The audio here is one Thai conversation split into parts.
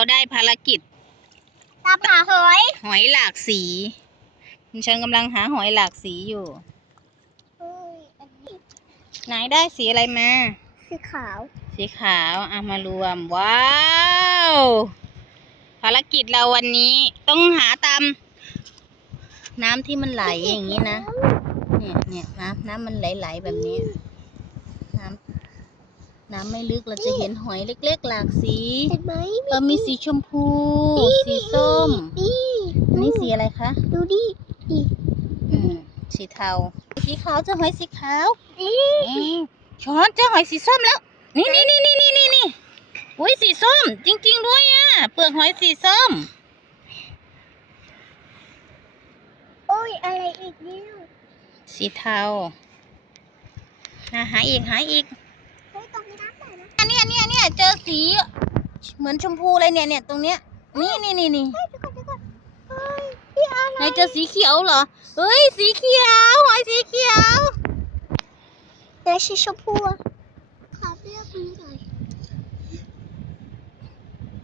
เราได้ภารกิจตามหาหอยหอยหลากสีฉันกำลังหาหอยหลากสีอยู่ เฮ้ยอันนี้ไหนได้สีอะไรมา สีขาวสีขาวเอามารวม ว้าวภารกิจเราวันนี้ต้องหาตามน้ำที่มันไหลอย่างนี้นะ เนี่ยเนี่ยน้ำน้ำมันไหลๆแบบนี้ น้ำ น้ำไม่ลึกเราจะเห็นหอยเล็ก ๆ หลากสีเห็นไหมเออมีสีชมพู สีส้มนี่อันนี้สีอะไรคะ ดูดินี่อืมสีเทา สีขาวเจอหอยสีขาวนี่อืมช้อนเจอหอยสีส้มแล้ว นี่นี่นี่นี่นี่นี่นี่อุ้ยสีส้ม จริง ๆ ด้วยอะ เปลือกหอยสีส้มโอ้ยอะไรอีกเนี่ยสีเทาอะหาอีกหาอีก เนี้ยเนี่ยเนี่ยเจอสี เหมือนชมพูเลยเนี่ยเนี่ยตรงเนี้ย นี่นี่นี่นี่เฮ้ยเดี๋ยวก่อนเดี๋ยวก่อนเฮ้ยพี่อะไรไหนเจอสีเขียวเหรอ เฮ้ยสีเขียวหอยสีเขียวไหนสีชมพูอะขอเลือกนี้หน่อย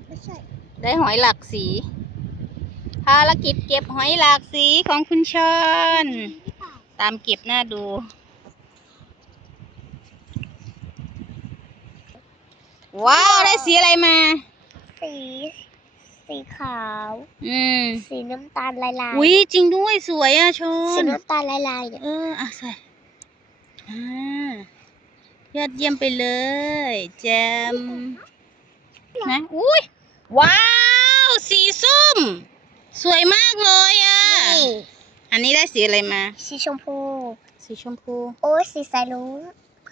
ไม่ใช่ ได้หอยหลากสี ภารกิจเก็บหอยหลากสีของคุณชอนหรือเปล่าตามเก็บหน้าดู ว้าวได้สีอะไรมา สี สีขาว อืม สีน้ำตาลลายลายอุ้ยจริงด้วยสวยอะชสีนน้ำตาลลายลายเนี่ยเอออะใส่อ่ายอดเยี่ยมไปเลย แจมนะอุ้ยว้าว สีส้ม สวยมากเลยอะนี่อันนี้ได้สีอะไรมา สีชมพู สีชมพู โอ้ยสีสายลุง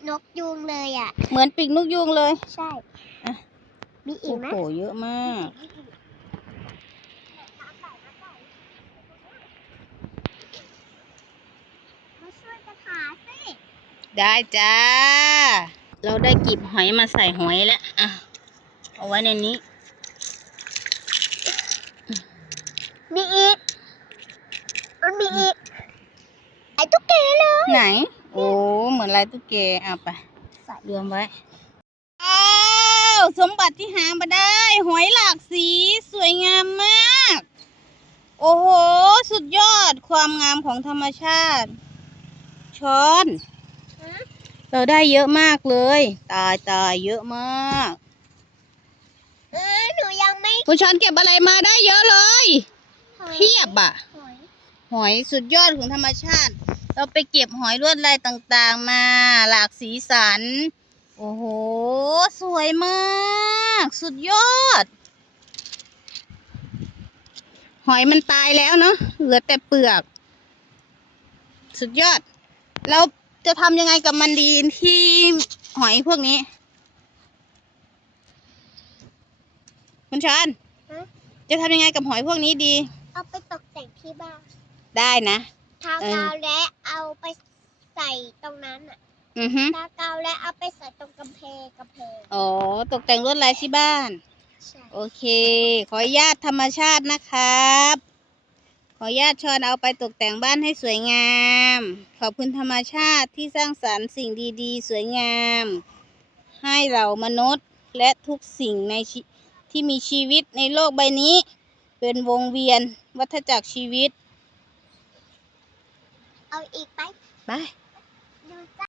นกยูงเลยอะ เหมือนปีกนกยูงเลย ใช่ อะ มีอีโอ้กไหมโหเยอะมาก มาช่วยกันหาสิได้จ้า เราได้กีบหอยมาใส่หอยแล้ว อะ เอาไว้ในนี้ มีอีก มันมีอีก ไอ้ตุ๊กแกเลย ไหน โอ้เหมือนลายตุ๊กแกเอาไปใส่รวมไว้อ้าวสมบัติที่หามาได้ หอยหลากสีสวยงามมาก โอ้โห สุดยอดความงามของธรรมชาติ ช้อน เราได้เยอะมากเลย ตายตายเยอะมากเออหนูยังไม่คุณช้อนเก็บอะไรมาได้เยอะเลย เพียบอะ หอยหอยสุดยอดของธรรมชาติ เราไปเก็บหอยลวดลายต่างๆ มาหลากสีสัน โอ้โห สวยมาก สุดยอด หอยมันตายแล้วเนาะเหลือแต่เปลือก สุดยอด เราจะทำยังไงกับมันดีที่หอยพวกนี้ คุณชานฮะจะทำยังไงกับหอยพวกนี้ดี เอาไปตกแต่งที่บ้าน ได้นะ ทาเออ กาวและเอาไปใส่ตรงนั้นอะอือฮึทากาวและเอาไปใส่ตรงกำแพงกำแพงอ๋อ ตกแต่งลวดลายที่บ้าน ใช่โอเค ขออนุญาตธรรมชาตินะครับ ขออนุญาตชอนเอาไปตกแต่งบ้านให้สวยงาม ขอบคุณธรรมชาติที่สร้างสรรค์สิ่งดีๆ สวยงาม ให้เรามนุษย์และทุกสิ่งในชีที่มีชีวิตในโลกใบนี้ เป็นวงเวียนวัฏจักรชีวิต เอาอีกไป ไปดูจ้ะ